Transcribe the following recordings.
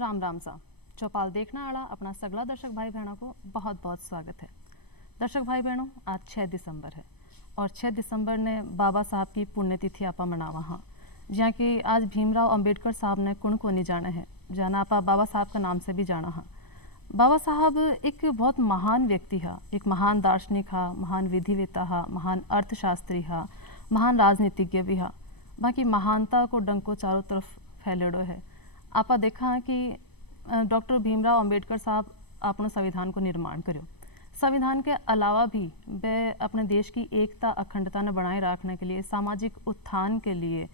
राम राम सा चौपाल देखना आड़ा अपना सगला दर्शक भाई बहनों को बहुत बहुत स्वागत है। दर्शक भाई बहनों, आज 6 दिसंबर है और 6 दिसंबर ने बाबा साहब की पुण्यतिथि आपा मनावा हाँ, जहाँ कि आज भीमराव अंबेडकर साहब ने कुण को नहीं जाना है, जाना आपा बाबा साहब का नाम से भी जाना हाँ। बाबा साहब एक बहुत महान व्यक्ति हा, एक महान दार्शनिक हा, महान विधिवेता हा, महान अर्थशास्त्री हा, महान राजनीतिज्ञ भी हा। बाकी महानता को डंको चारों तरफ फैलेड़ो है। आपा देखा कि डॉक्टर भीमराव अंबेडकर साहब अपने संविधान को निर्माण करो। संविधान के अलावा भी वे अपने देश की एकता अखंडता ने बनाए रखने के लिए, सामाजिक उत्थान के लिए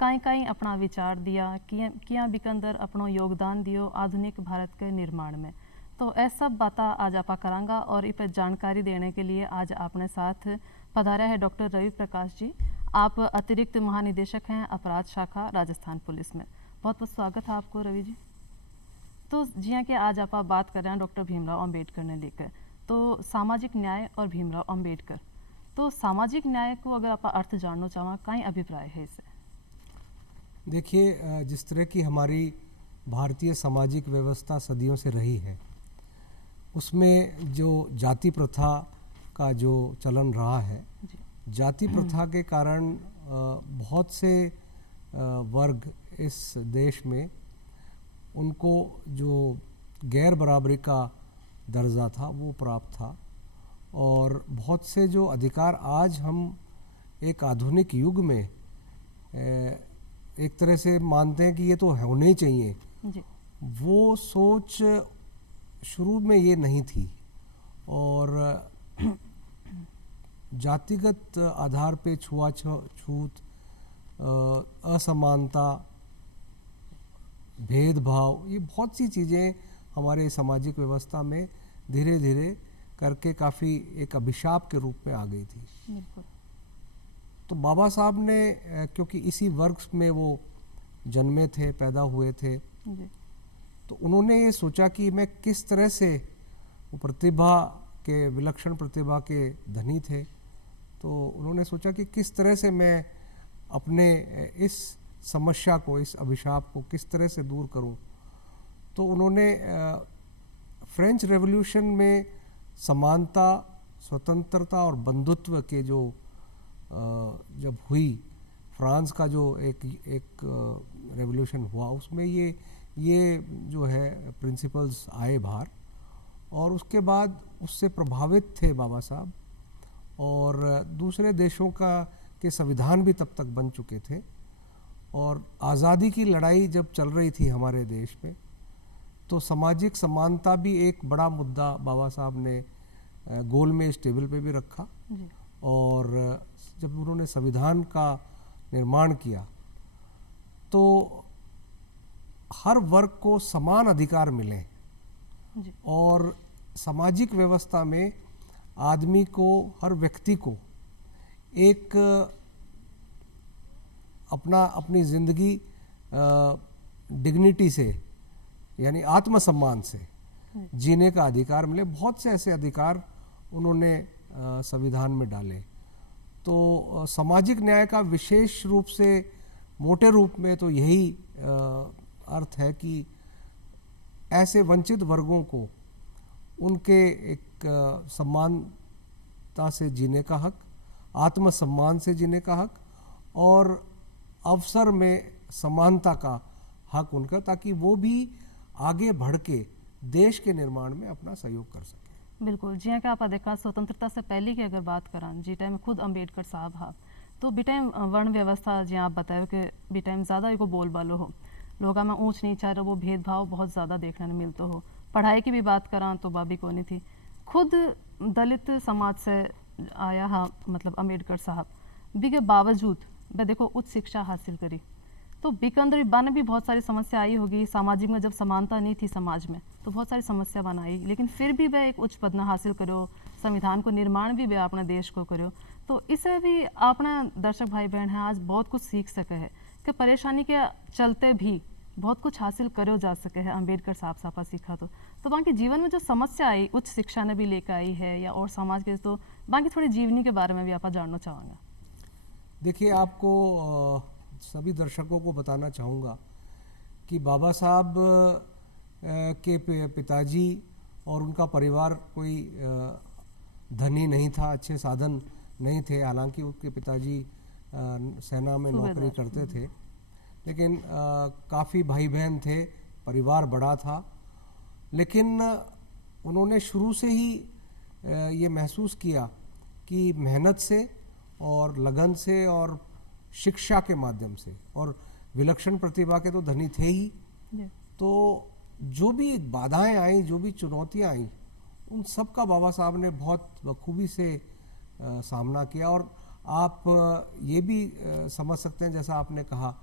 कहीं कहीं अपना विचार दिया, किया बिकंदर अपना योगदान दियो आधुनिक भारत के निर्माण में। तो ऐसा सब बातें आज आपा करांगा और इस पर जानकारी देने के लिए आज अपने साथ पधारा है डॉक्टर रवि प्रकाश जी। आप अतिरिक्त महानिदेशक हैं अपराध शाखा राजस्थान पुलिस में। बहुत बहुत स्वागत है आपको रवि जी। तो जिया कि आज आप बात कर रहे हैं डॉक्टर भीमराव अंबेडकर ने लेकर, तो सामाजिक न्याय और भीमराव अंबेडकर, तो सामाजिक न्याय को अगर आप अर्थ जानना चाहें, कहीं अभिप्राय है इसे? देखिए, जिस तरह की हमारी भारतीय सामाजिक व्यवस्था सदियों से रही है, उसमें जो जाति प्रथा का जो चलन रहा है, जाति प्रथा के कारण बहुत से वर्ग इस देश में उनको जो गैर बराबरी का दर्जा था वो प्राप्त था, और बहुत से जो अधिकार आज हम एक आधुनिक युग में एक तरह से मानते हैं कि ये तो होने ही चाहिए जी। वो सोच शुरू में ये नहीं थी, और जातिगत आधार पे छूत, असमानता, भेदभाव, ये बहुत सी चीज़ें हमारे सामाजिक व्यवस्था में धीरे धीरे करके काफ़ी एक अभिशाप के रूप में आ गई थी। बिल्कुल। तो बाबा साहब ने, क्योंकि इसी वर्ग में वो जन्मे थे, पैदा हुए थे, तो उन्होंने ये सोचा कि मैं किस तरह से, वो प्रतिभा के, विलक्षण प्रतिभा के धनी थे, तो उन्होंने सोचा कि किस तरह से मैं अपने इस समस्या को, इस अभिशाप को किस तरह से दूर करूं। तो उन्होंने फ्रेंच रेवोल्यूशन में समानता, स्वतंत्रता और बंधुत्व के जो जब हुई, फ्रांस का जो एक रेवोल्यूशन हुआ, उसमें ये जो है प्रिंसिपल्स आए बाहर, और उसके बाद उससे प्रभावित थे बाबा साहब, और दूसरे देशों के संविधान भी तब तक बन चुके थे, और आज़ादी की लड़ाई जब चल रही थी हमारे देश में, तो सामाजिक समानता भी एक बड़ा मुद्दा बाबा साहब ने गोल में, इस टेबल पे भी रखा। और जब उन्होंने संविधान का निर्माण किया, तो हर वर्ग को समान अधिकार मिले, और सामाजिक व्यवस्था में आदमी को, हर व्यक्ति को एक अपनी ज़िंदगी डिग्निटी से, यानी आत्मसम्मान से जीने का अधिकार मिले। बहुत से ऐसे अधिकार उन्होंने संविधान में डाले। तो सामाजिक न्याय का विशेष रूप से, मोटे रूप में तो यही अर्थ है कि ऐसे वंचित वर्गों को उनके एक समानता से जीने का हक, आत्मसम्मान से जीने का हक, और अवसर में समानता का हक उनका, ताकि वो भी आगे बढ़ के देश के निर्माण में अपना सहयोग कर सके। बिल्कुल। जी कि आप देखा, स्वतंत्रता से पहले की अगर बात करा, जी टाइम खुद अंबेडकर साहब हा, तो बी टाइम वर्ण व्यवस्था जी आप बताए कि बी टाइम ज़्यादा को बोल बालो हो, लोगों में ऊंच नीचा रहो, वो भेदभाव बहुत ज़्यादा देखने में मिलता हो। पढ़ाई की भी बात करा तो बाबी को नहीं थी। खुद दलित समाज से आया हा, मतलब अंबेडकर साहब भी के बावजूद वे देखो उच्च शिक्षा हासिल करी, तो बीकंदर बाने भी बहुत सारी समस्या आई होगी। सामाजिक में जब समानता नहीं थी समाज में, तो बहुत सारी समस्या बनाई, लेकिन फिर भी वह एक उच्च पद हासिल करो, संविधान को निर्माण भी वह अपने देश को करो। तो इसे भी अपना दर्शक भाई बहन है आज बहुत कुछ सीख सके है कि परेशानी के चलते भी बहुत कुछ हासिल करो जा सके है। अंबेडकर साहब सापा सीखा तो बाकी जीवन में जो समस्या आई, उच्च शिक्षा ने भी लेकर आई है या और समाज के, तो बाकी थोड़ी जीवनी के बारे में भी आप जानना चाहूँगा। देखिए, आपको सभी दर्शकों को बताना चाहूँगा कि बाबा साहब के पिताजी और उनका परिवार कोई धनी नहीं था, अच्छे साधन नहीं थे। हालांकि उनके पिताजी सेना में नौकरी करते थे, लेकिन काफ़ी भाई बहन थे, परिवार बड़ा था। लेकिन उन्होंने शुरू से ही ये महसूस किया कि मेहनत से और लगन से और शिक्षा के माध्यम से, और विलक्षण प्रतिभा के तो धनी थे ही, तो जो भी बाधाएं आई, जो भी चुनौतियां आई, उन सब का बाबा साहब ने बहुत बखूबी से सामना किया। और आप ये भी समझ सकते हैं, जैसा आपने कहा,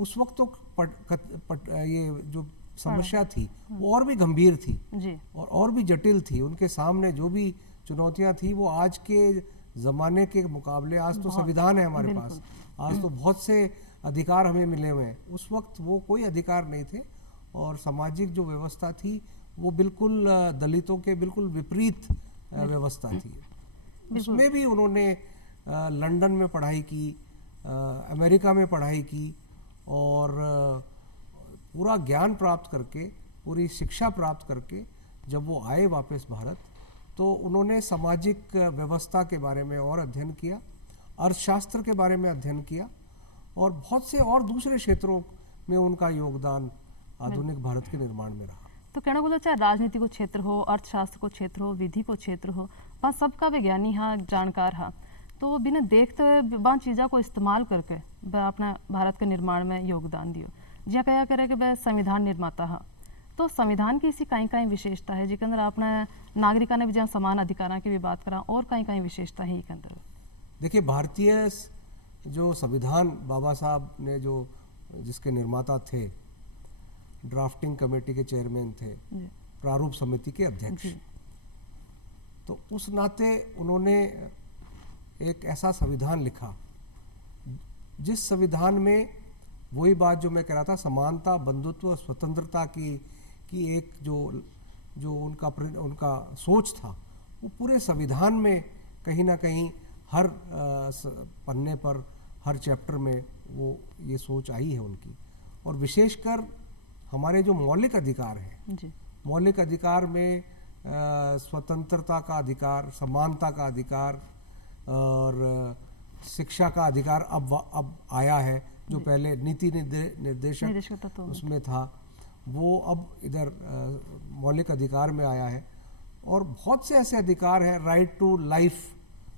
उस वक्त तो ये जो समस्या थी वो और भी गंभीर थी जी। और भी जटिल थी। उनके सामने जो भी चुनौतियां थी वो आज के ज़माने के मुकाबले, आज तो संविधान है हमारे पास, आज तो बहुत से अधिकार हमें मिले हुए हैं। उस वक्त वो कोई अधिकार नहीं थे, और सामाजिक जो व्यवस्था थी वो बिल्कुल दलितों के बिल्कुल विपरीत व्यवस्था थी। उसमें भी उन्होंने लंदन में पढ़ाई की, अमेरिका में पढ़ाई की, और पूरा ज्ञान प्राप्त करके, पूरी शिक्षा प्राप्त करके जब वो आए वापस भारत, तो उन्होंने सामाजिक व्यवस्था के बारे में और अध्ययन किया, अर्थशास्त्र के बारे में अध्ययन किया, और बहुत से और दूसरे क्षेत्रों में उनका योगदान आधुनिक भारत के निर्माण में रहा। तो कहना बोलो, चाहे राजनीति को क्षेत्र हो, अर्थशास्त्र को क्षेत्र हो, विधि को क्षेत्र हो, वहाँ सबका विज्ञानी हाँ, जानकार हाँ, तो बिना देखते हुए वहाँ चीज़ों को इस्तेमाल करके वह अपना भारत के निर्माण में योगदान दियो। जिया कया करे कि वह संविधान निर्माता हाँ, तो संविधान की इसी कहीं कहीं विशेषता है जिसके अंदर अपने नागरिका ने भी जहाँ समान अधिकारों की भी बात करा, और कहीं कहीं विशेषता है के अंदर। देखिए, भारतीय जो संविधान बाबा साहब ने जो जिसके निर्माता थे, ड्राफ्टिंग कमेटी के चेयरमैन थे, प्रारूप समिति के अध्यक्ष, तो उस नाते उन्होंने एक ऐसा संविधान लिखा जिस संविधान में वही बात जो मैं कह रहा था, समानता, बंधुत्व, स्वतंत्रता की एक जो उनका सोच था, वो पूरे संविधान में कहीं ना कहीं हर पन्ने पर, हर चैप्टर में वो ये सोच आई है उनकी। और विशेषकर हमारे जो मौलिक अधिकार हैं, मौलिक अधिकार में स्वतंत्रता का अधिकार, समानता का अधिकार और शिक्षा का अधिकार अब आया है, जो पहले नीति निर्देशक उसमें था, वो अब इधर मौलिक अधिकार में आया है। और बहुत से ऐसे अधिकार हैं, right to life,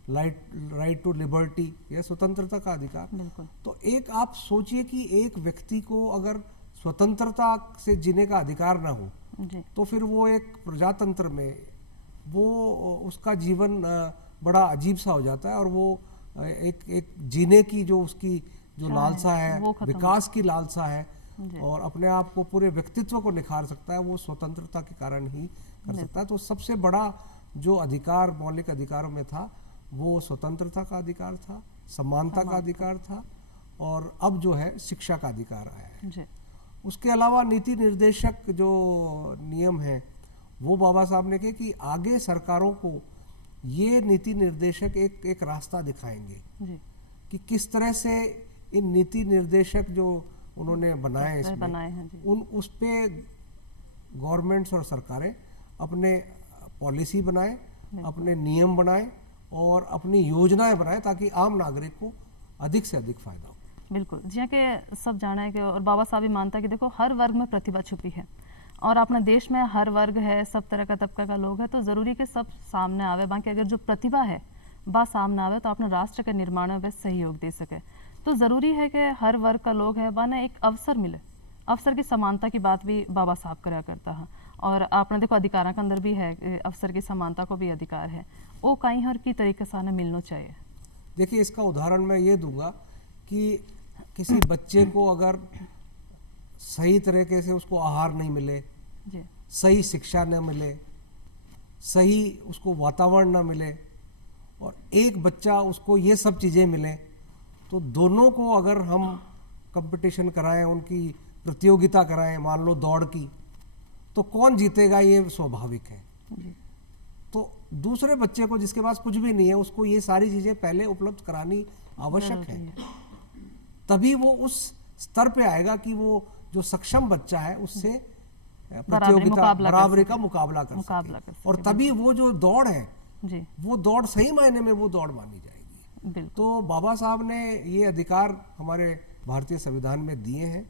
right to liberty, यह स्वतंत्रता का अधिकार। तो एक आप सोचिए कि एक व्यक्ति को अगर स्वतंत्रता से जीने का अधिकार ना हो, तो फिर वो एक प्रजातंत्र में वो उसका जीवन बड़ा अजीब सा हो जाता है, और वो एक जीने की जो उसकी जो लालसा है, विकास की लालसा है, और अपने आप को, पूरे व्यक्तित्व को निखार सकता है, वो स्वतंत्रता के कारण ही कर सकता है। तो सबसे बड़ा जो अधिकार मौलिक अधिकारों में था वो स्वतंत्रता का अधिकार था, समानता का अधिकार था, और अब जो है शिक्षा का अधिकार आया है। उसके अलावा नीति निर्देशक जो नियम है वो बाबा साहब ने कहे कि आगे सरकारों को ये नीति निर्देशक एक रास्ता दिखाएंगे कि किस तरह से इन नीति निर्देशक जो उन्होंने बनाए इसमें, उस पे गवर्नमेंट्स और सरकारें अपने पॉलिसी बनाएं, अपने नियम बनाएं और अपनी योजनाएं बनाएं, ताकि आम नागरिक को अधिक से अधिक फायदा हो। बिल्कुल, जिया के सब जाना है कि, और बाबा साहब भी मानता है कि देखो हर वर्ग में प्रतिभा छुपी है, और अपने देश में हर वर्ग है, सब तरह का तबका का लोग है, तो ज़रूरी कि सब सामने आवे। बाकी अगर जो प्रतिभा है वह सामने आवे तो अपने राष्ट्र के निर्माण में वह सहयोग दे सके। तो ज़रूरी है कि हर वर्ग का लोग है वह एक अवसर मिले। अवसर की समानता की बात भी बाबा साहब करा करता है, और आपने देखो अधिकारों के अंदर भी है, अवसर की समानता को भी अधिकार है, वो कहीं हर की तरीके से आने मिलना चाहिए। देखिए, इसका उदाहरण मैं ये दूंगा कि किसी बच्चे को अगर सही तरीके से उसको आहार नहीं मिले, सही शिक्षा न मिले, सही उसको वातावरण न मिले, और एक बच्चा उसको ये सब चीज़ें मिले, तो दोनों को अगर हम कंपटीशन कराएं, उनकी प्रतियोगिता कराएं, मान लो दौड़ की, तो कौन जीतेगा ये स्वाभाविक है। तो दूसरे बच्चे को जिसके पास कुछ भी नहीं है, उसको ये सारी चीज़ें पहले उपलब्ध करानी आवश्यक है, तभी वो उस स्तर पे आएगा कि वो जो सक्षम बच्चा है उससे प्रतियोगिता बराबरी का मुकाबला कर मुकाबला सके। कर और तभी वो जो दौड़ है जी वो दौड़ सही मायने में वो दौड़ मानी जाएगी। बिल्कुल तो बाबा साहब ने ये अधिकार हमारे भारतीय संविधान में दिए हैं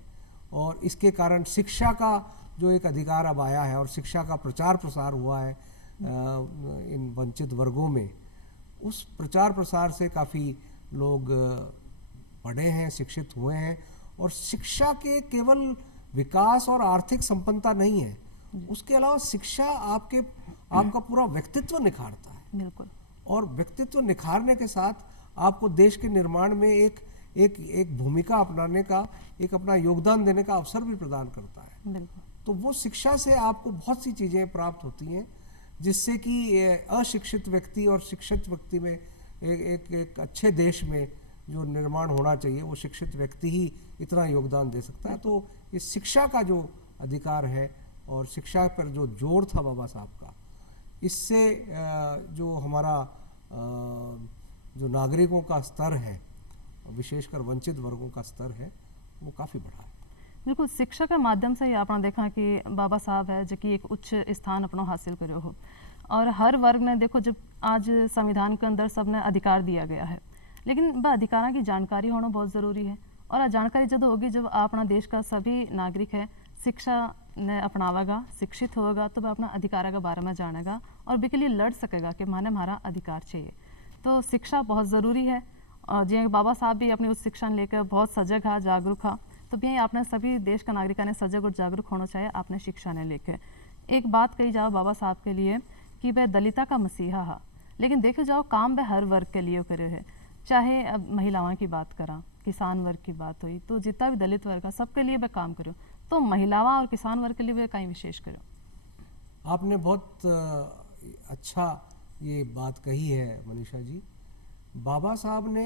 और इसके कारण शिक्षा का जो एक अधिकार अब आया है और शिक्षा का प्रचार प्रसार हुआ है इन वंचित वर्गों में, उस प्रचार प्रसार से काफ़ी लोग पढ़े हैं, शिक्षित हुए हैं। और शिक्षा के केवल विकास और आर्थिक संपन्नता नहीं है, उसके अलावा शिक्षा आपका पूरा व्यक्तित्व निखारता है। बिल्कुल। और व्यक्तित्व निखारने के साथ आपको देश के निर्माण में एक भूमिका अपनाने का, एक अपना योगदान देने का अवसर भी प्रदान करता है। बिल्कुल। तो वो शिक्षा से आपको बहुत सी चीज़ें प्राप्त होती हैं जिससे कि अशिक्षित व्यक्ति और शिक्षित व्यक्ति में एक अच्छे देश में जो निर्माण होना चाहिए वो शिक्षित व्यक्ति ही इतना योगदान दे सकता है। तो ये शिक्षा का जो अधिकार है और शिक्षा पर जो जोर था बाबा साहब का, इससे जो हमारा जो नागरिकों का स्तर है, विशेषकर वंचित वर्गों का स्तर है, वो काफ़ी बढ़ा है। बिल्कुल। शिक्षा के माध्यम से ही आपने देखा कि बाबा साहब है जो कि एक उच्च स्थान अपना हासिल करो हो और हर वर्ग ने देखो, जब आज संविधान के अंदर सबने अधिकार दिया गया है, लेकिन वह अधिकारों की जानकारी होना बहुत ज़रूरी है। और जानकारी जब होगी, जब अपना देश का सभी नागरिक है शिक्षा ने अपनावेगा, शिक्षित होगा, तो वह अपना अधिकारों के बारे में जानेगा और भी के लिए लड़ सकेगा कि माने हमारा अधिकार चाहिए। तो शिक्षा बहुत ज़रूरी है। और जी बाबा साहब भी अपनी उच्च शिक्षा लेकर बहुत सजग है, जागरूक है। तो भी आपने सभी देश का नागरिक ने सजग और जागरूक होना चाहिए आपने शिक्षा ने लेकर। एक बात कही जाओ बाबा साहब के लिए कि वह दलिता का मसीहा है, लेकिन देखो जाओ काम वह हर वर्ग के लिए करे है। चाहे अब महिलाओं की बात करा, किसान वर्ग की बात हुई, तो जितना भी दलित वर्ग है सबके लिए वह काम करो। तो महिलाओं और किसान वर्ग के लिए वह कहीं विशेष करो। आपने बहुत अच्छा ये बात कही है मनीषा जी। बाबा साहब ने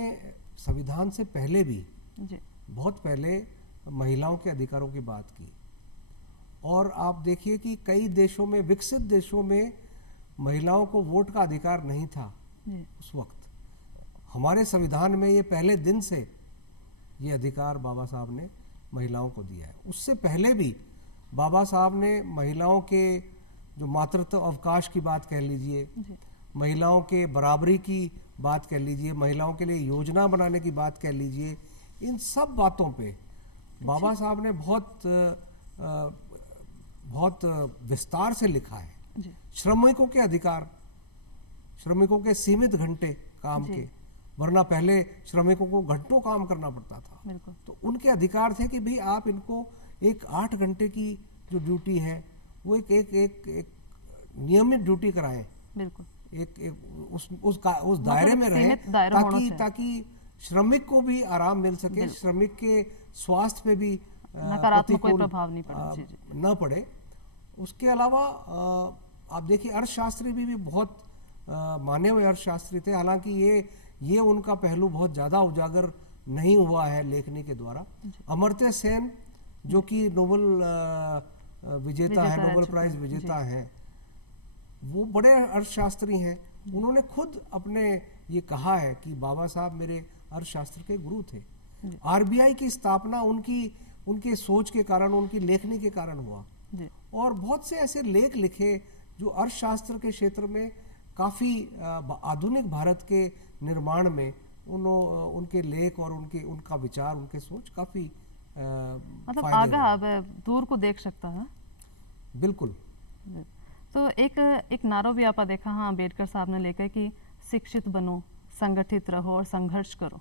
संविधान से पहले भी जी बहुत पहले महिलाओं के अधिकारों की बात की। और आप देखिए कि कई देशों में, विकसित देशों में महिलाओं को वोट का अधिकार नहीं था जी उस वक्त। हमारे संविधान में ये पहले दिन से ये अधिकार बाबा साहब ने महिलाओं को दिया है। उससे पहले भी बाबा साहब ने महिलाओं के जो मातृत्व अवकाश की बात कह लीजिए, महिलाओं के बराबरी की बात कह लीजिए, महिलाओं के लिए योजना बनाने की बात कह लीजिए, इन सब बातों पे बाबा साहब ने बहुत विस्तार से लिखा है। जी श्रमिकों के अधिकार, श्रमिकों के सीमित घंटे काम के, वरना पहले श्रमिकों को घंटों काम करना पड़ता था। बिल्कुल। तो उनके अधिकार थे कि भाई आप इनको एक 8 घंटे की जो ड्यूटी है वो एक नियमित ड्यूटी कराएं। बिल्कुल। उस दायरे में रहे, ताकि श्रमिक को भी आराम मिल सके, श्रमिक के स्वास्थ्य पे भी नकारात्मक कोई प्रभाव नहीं पड़े। न पड़े। उसके अलावा आप देखिए अर्थशास्त्री भी बहुत माने हुए अर्थशास्त्री थे। हालांकि ये उनका पहलू बहुत ज़्यादा उजागर नहीं हुआ है लेखनी के द्वारा। अमर्त्य सेन जो कि नोबेल विजेता है, नोबेल प्राइज विजेता हैं, वो बड़े अर्थशास्त्री हैं। उन्होंने खुद अपने ये कहा है कि बाबा साहब मेरे अर्थशास्त्र के गुरु थे। आरबीआई की स्थापना उनके सोच के कारण, उनकी लेखनी के कारण हुआ। और बहुत से ऐसे लेख लिखे जो अर्थशास्त्र के क्षेत्र में काफ़ी आधुनिक भारत के निर्माण में उनके लेख और उनका विचार, उनके सोच काफ़ी मतलब आगे दूर को देख सकता है। बिल्कुल। तो एक नारा भी आपा देखा हाँ अम्बेडकर साहब ने लेकर कि शिक्षित बनो, संगठित रहो और संघर्ष करो।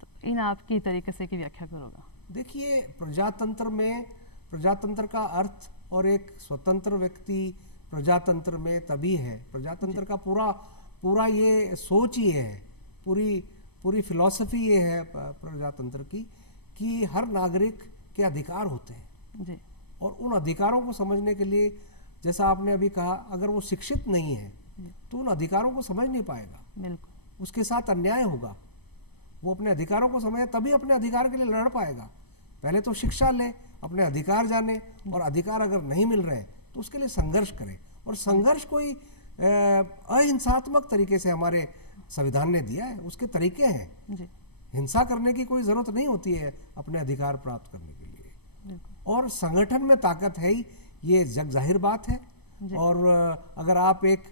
तो इन आपकी तरीके से की व्याख्या करोगा? देखिए, प्रजातंत्र का अर्थ और एक स्वतंत्र व्यक्ति प्रजातंत्र में तभी है। प्रजातंत्र का पूरा ये सोच ये है, पूरी फिलॉसफी ये है प्रजातंत्र की कि हर नागरिक के अधिकार होते हैं जी। और उन अधिकारों को समझने के लिए, जैसा आपने अभी कहा, अगर वो शिक्षित नहीं है तो उन अधिकारों को समझ नहीं पाएगा। बिल्कुल। उसके साथ अन्याय होगा। वो अपने अधिकारों को समझे तभी अपने अधिकार के लिए लड़ पाएगा। पहले तो शिक्षा ले, अपने अधिकार जाने, और अधिकार अगर नहीं मिल रहे तो उसके लिए संघर्ष करें। और संघर्ष कोई अहिंसात्मक तरीके से हमारे संविधान ने दिया है, उसके तरीके हैं जी। हिंसा करने की कोई जरूरत नहीं होती है अपने अधिकार प्राप्त करने के लिए। और संगठन में ताकत है ही, ये जग जाहिर बात है। और अगर आप एक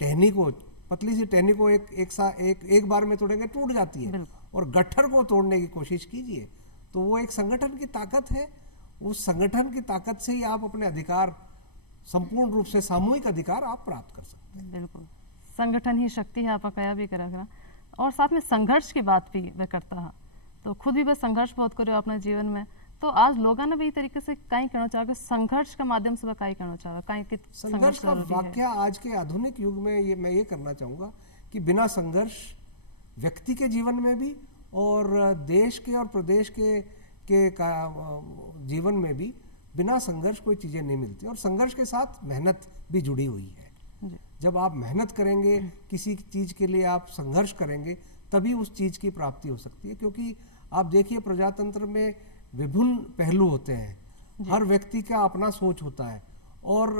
टहनी को, पतली सी टहनी को एक बार में तोड़ेंगे, टूट जाती है। और गट्ठर को तोड़ने की कोशिश कीजिए, तो वो एक संगठन की ताकत है। उस संगठन की ताकत से ही आप अपने अधिकार, संपूर्ण रूप से सामूहिक अधिकार आप प्राप्त कर सकते हैं। बिल्कुल, संगठन ही शक्ति है, आप कया भी करा और साथ में संघर्ष की बात भी वह करता है। तो खुद भी वह संघर्ष बहुत करो अपने जीवन में। तो आज लोगों ने भी तरीके से कहीं करना चाहोगे, संघर्ष के माध्यम से वह कहीं करना चाहोगे, कहीं कि संघर्ष का वाक्य आज के आधुनिक युग में मैं ये करना चाहूँगा कि बिना संघर्ष व्यक्ति के जीवन में भी और देश के और प्रदेश के जीवन में भी बिना संघर्ष कोई चीज़ें नहीं मिलती। और संघर्ष के साथ मेहनत भी जुड़ी हुई है। जब आप मेहनत करेंगे, किसी चीज़ के लिए आप संघर्ष करेंगे, तभी उस चीज़ की प्राप्ति हो सकती है। क्योंकि आप देखिए, प्रजातंत्र में विभिन्न पहलू होते हैं। हर व्यक्ति का अपना सोच होता है और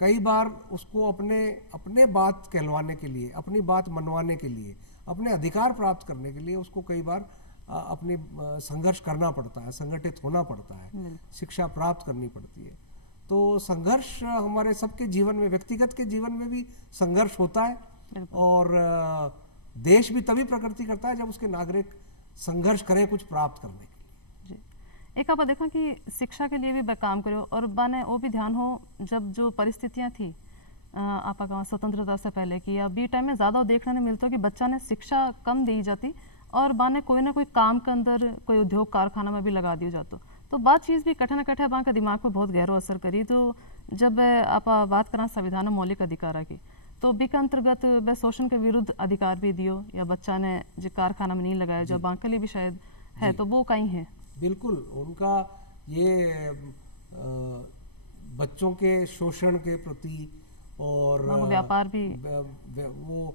कई बार उसको अपने बात कहलवाने के लिए, अपनी बात मनवाने के लिए, अपने अधिकार प्राप्त करने के लिए उसको कई बार अपनी संघर्ष करना पड़ता है, संगठित होना पड़ता है, शिक्षा प्राप्त करनी पड़ती है। तो संघर्ष हमारे सबके जीवन में, व्यक्तिगत के जीवन में भी संघर्ष होता है। और देश भी तभी प्रगति करता है जब उसके नागरिक संघर्ष करें कुछ प्राप्त करने के लिए। एक आप देखा कि शिक्षा के लिए भी काम करो और बाने वो भी ध्यान हो, जब जो परिस्थितियां थी आप स्वतंत्रता से पहले की या बी टाइम में ज़्यादा देखने नहीं मिलता कि बच्चा ने शिक्षा कम दी जाती और बाने कोई ना कोई काम के अंदर कोई उद्योग कारखाना में भी लगा दिया जाता। तो बात चीज़ भी कठे न कठे बा के दिमाग पर बहुत गहरा असर करी। तो जब आप बात करा संविधान मौलिक अधिकार की, तो बी के अंतर्गत वह शोषण के विरुद्ध अधिकार भी दियो, या बच्चा ने जो कारखाना में नहीं लगाया जो बांके लिए भी शायद है, तो वो कहीं है। बिल्कुल, उनका ये बच्चों के शोषण के प्रति और व्यापार भी, वो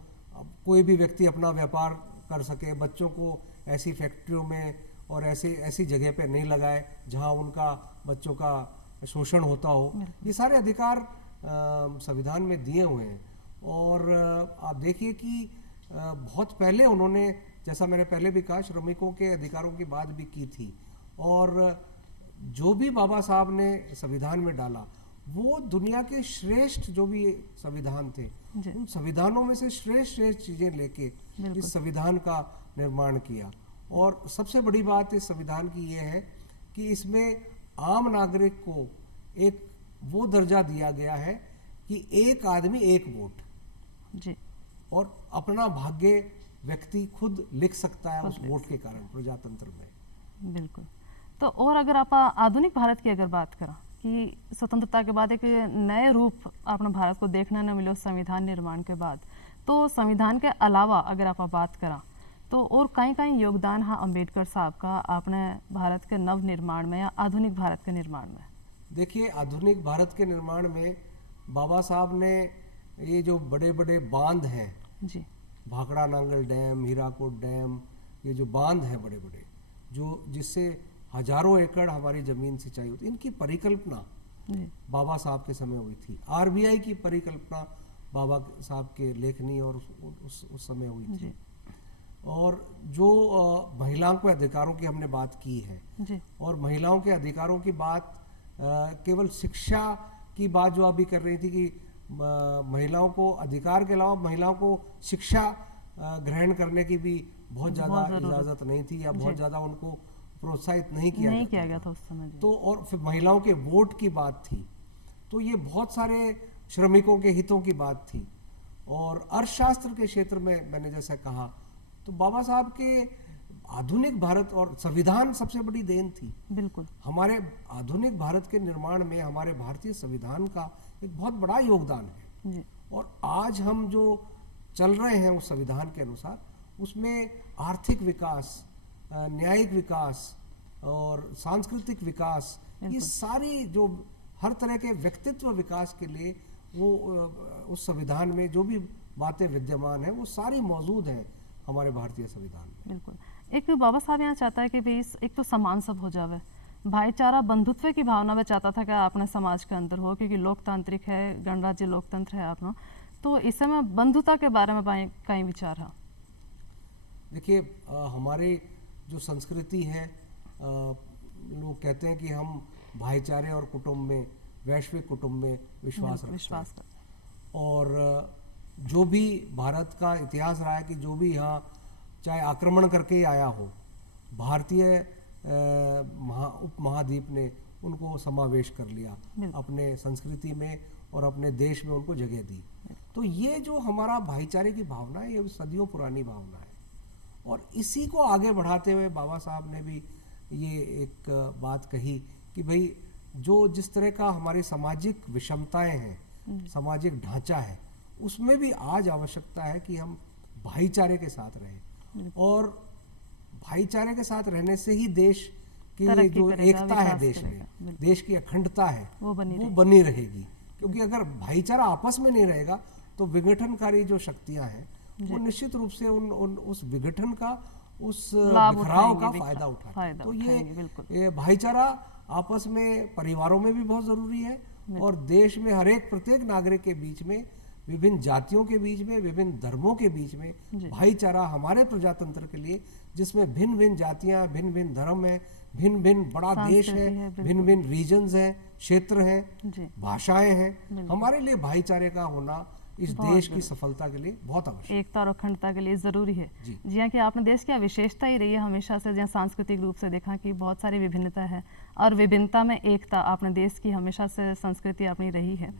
कोई भी व्यक्ति अपना व्यापार कर सके, बच्चों को ऐसी फैक्ट्रियों में और ऐसी जगह पे नहीं लगाए जहां उनका बच्चों का शोषण होता हो, ये सारे अधिकार संविधान में दिए हुए हैं। और आप देखिए कि बहुत पहले उन्होंने, जैसा मैंने पहले भी कहा, श्रमिकों के अधिकारों की बात भी की थी। और जो भी बाबा साहब ने संविधान में डाला, वो दुनिया के श्रेष्ठ जो भी संविधान थे, उन संविधानों में से श्रेष्ठ चीज़ें लेके इस संविधान का निर्माण किया। और सबसे बड़ी बात इस संविधान की ये है कि इसमें आम नागरिक को एक वो दर्जा दिया गया है कि एक आदमी एक वोट जी, और अपना भाग्य व्यक्ति खुद लिख सकता है उस वोट के कारण प्रजातंत्र में। बिल्कुल। तो और अगर आप आधुनिक भारत की अगर बात करें कि स्वतंत्रता के बाद एक नए रूप अपने भारत को देखना न मिले संविधान निर्माण के बाद, तो संविधान के अलावा अगर आप बात करा तो और कहीं योगदान है अम्बेडकर साहब का आपने भारत के नव निर्माण में या आधुनिक भारत के निर्माण में? देखिए, आधुनिक भारत के निर्माण में बाबा साहब ने ये जो बड़े बड़े बांध हैं जी, भाखड़ा नांगल डैम, हीराकुद डैम, ये जो बांध हैं बड़े बड़े, जो जिससे हजारों एकड़ हमारी ज़मीन सिंचाई होती, इनकी परिकल्पना बाबा साहब के समय हुई थी। आरबीआई की परिकल्पना बाबा साहब के लेखनी और उस समय हुई थी। और जो महिलाओं के अधिकारों की हमने बात की है जी, और महिलाओं के अधिकारों की बात केवल शिक्षा की बात जो अभी कर रही थी कि महिलाओं को अधिकार के अलावा महिलाओं को शिक्षा ग्रहण करने की भी बहुत ज़्यादा इजाज़त नहीं थी, या बहुत ज़्यादा उनको प्रोत्साहित नहीं किया गया था उस समय। तो और फिर महिलाओं के वोट की बात थी, तो ये बहुत सारे श्रमिकों के हितों की बात थी। और अर्थशास्त्र के क्षेत्र में मैंने जैसा कहा, तो बाबा साहब के आधुनिक भारत और संविधान सबसे बड़ी देन थी। बिल्कुल, हमारे आधुनिक भारत के निर्माण में हमारे भारतीय संविधान का एक बहुत बड़ा योगदान है जी। और आज हम जो चल रहे हैं उस संविधान के अनुसार, उसमें आर्थिक विकास, न्यायिक विकास और सांस्कृतिक विकास, ये सारी जो हर तरह के व्यक्तित्व विकास के लिए वो उस संविधान में जो भी बातें विद्यमान हैं वो सारी मौजूद हैं हमारे भारतीय संविधान में। बिल्कुल। एक बाबा साहब यहाँ चाहता है कि भाई एक तो समान सब हो जावे, भाईचारा बंधुत्व की भावना में चाहता था कि अपने समाज के अंदर हो, क्योंकि लोकतांत्रिक है, गणराज्य लोकतंत्र है अपना, तो इस समय बंधुता के बारे में कई विचार है? देखिए, हमारी जो संस्कृति है, लोग कहते हैं कि हम भाईचारे और कुटुंब में, वैश्विक कुटुंब में विश्वास रखते हैं। और जो भी भारत का इतिहास रहा है कि जो भी यहाँ चाहे आक्रमण करके ही आया हो, भारतीय उपमहाद्वीप ने उनको समावेश कर लिया अपने संस्कृति में और अपने देश में उनको जगह दी। तो ये जो हमारा भाईचारे की भावना है, ये सदियों पुरानी भावना है और इसी को आगे बढ़ाते हुए बाबा साहब ने भी ये एक बात कही कि भाई जो जिस तरह का हमारी सामाजिक विषमताएं हैं, सामाजिक ढांचा है, उसमें भी आज आवश्यकता है कि हम भाईचारे के साथ रहें और भाईचारे के साथ रहने से ही देश की जो एकता है देश में, देश की अखंडता है वो बनी रहेगी। क्योंकि अगर भाईचारा आपस में नहीं रहेगा तो विघटनकारी जो शक्तियां हैं वो निश्चित रूप से उस विघटन का, उस बिखराव का फायदा उठाते। तो ये भाईचारा आपस में परिवारों में भी बहुत जरूरी है और देश में प्रत्येक नागरिक के बीच में, विभिन्न जातियों के बीच में, विभिन्न धर्मों के बीच में भाईचारा हमारे प्रजातंत्र के लिए, जिसमें भिन्न भिन्न जातियां, भिन्न भिन्न धर्म है, भिन्न भिन्न बड़ा देश है, भिन्न भिन्न रीजन्स हैं, क्षेत्र हैं, भाषाएं हैं, हमारे लिए भाईचारे का होना इस देश की सफलता के लिए बहुत आवश्यक है, एकता और अखंडता के लिए जरूरी है। जी हाँ, कि आपने देश की विशेषता ही रही है हमेशा से, जहाँ सांस्कृतिक रूप से देखा कि बहुत सारी विभिन्नता है और विभिन्नता में एकता आपने देश की हमेशा से संस्कृति अपनी रही है।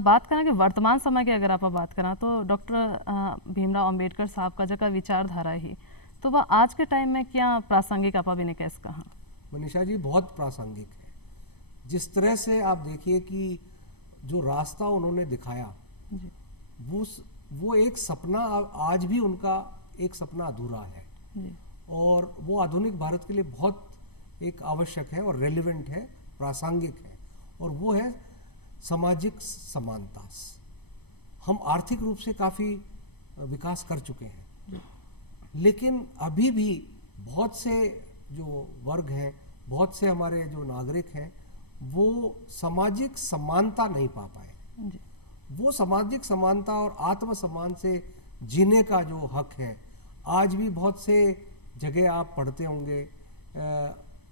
बात करें कि वर्तमान समय की अगर आप बात करें तो डॉक्टर भीमराव अंबेडकर साहब का जो विचारधारा ही, तो वह आज के टाइम में क्या प्रासंगिक आप अभी ने कैसे कहा? मनीषा जी, बहुत प्रासंगिक है। जिस तरह से आप देखिए कि जो रास्ता उन्होंने दिखाया वो एक सपना, आज भी उनका एक सपना अधूरा है और वो आधुनिक भारत के लिए बहुत एक आवश्यक है और रेलिवेंट है, प्रासंगिक है, और वो है सामाजिक समानता। हम आर्थिक रूप से काफ़ी विकास कर चुके हैं, लेकिन अभी भी बहुत से जो वर्ग हैं, बहुत से हमारे जो नागरिक हैं, वो सामाजिक समानता नहीं पा पाए। वो सामाजिक समानता और आत्मसम्मान से जीने का जो हक है, आज भी बहुत से जगह आप पढ़ते होंगे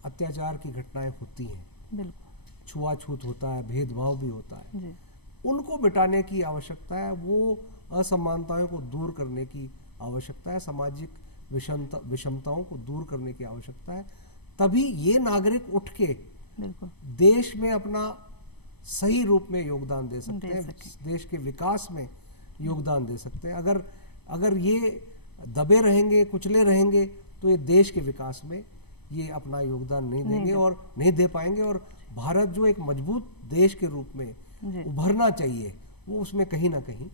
अत्याचार की घटनाएं होती हैं, छुआछूत होता है, भेदभाव भी होता है। उनको मिटाने की आवश्यकता है, वो असमानताओं को दूर करने की आवश्यकता है, सामाजिक विषमताओं को दूर करने की आवश्यकता है। तभी ये नागरिक उठ के देश में अपना सही रूप में योगदान दे सकते हैं, देश के विकास में योगदान दे सकते हैं। अगर ये दबे रहेंगे, कुचले रहेंगे, तो ये देश के विकास में ये अपना योगदान नहीं देंगे और नहीं दे पाएंगे। और भारत जो एक मजबूत देश के रूप में उभरना चाहिए, वो उसमें कहीं ना कहीं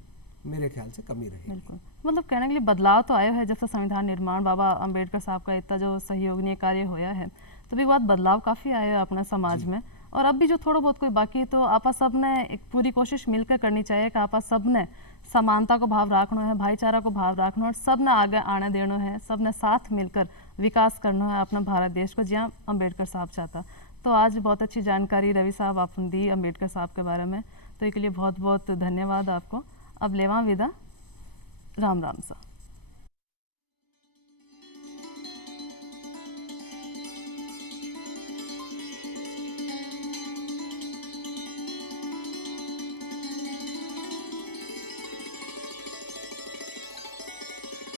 मेरे ख्याल से कमी रहेगी। बिल्कुल, मतलब कहने के लिए बदलाव तो आया है, जब से संविधान निर्माण बाबा अंबेडकर साहब का इतना जो सहयोगनीय कार्य होया है, तो भी बात बदलाव काफ़ी आया है अपने समाज में। और अब भी जो थोड़ा बहुत कोई बाकी है, तो आपा सब ने एक पूरी कोशिश मिलकर करनी चाहिए कि आपा सब ने समानता को भाव रखना है, भाईचारा को भाव रखना है, और सब ने आगे आने देना है, सब ने साथ मिलकर विकास करना है अपना भारत देश को, जहाँ अंबेडकर साहब चाहता। तो आज बहुत अच्छी जानकारी रवि साहब आपने दी अंबेडकर साहब के बारे में, तो इसके लिए बहुत बहुत धन्यवाद आपको। अब लेवा विदा, राम राम सा।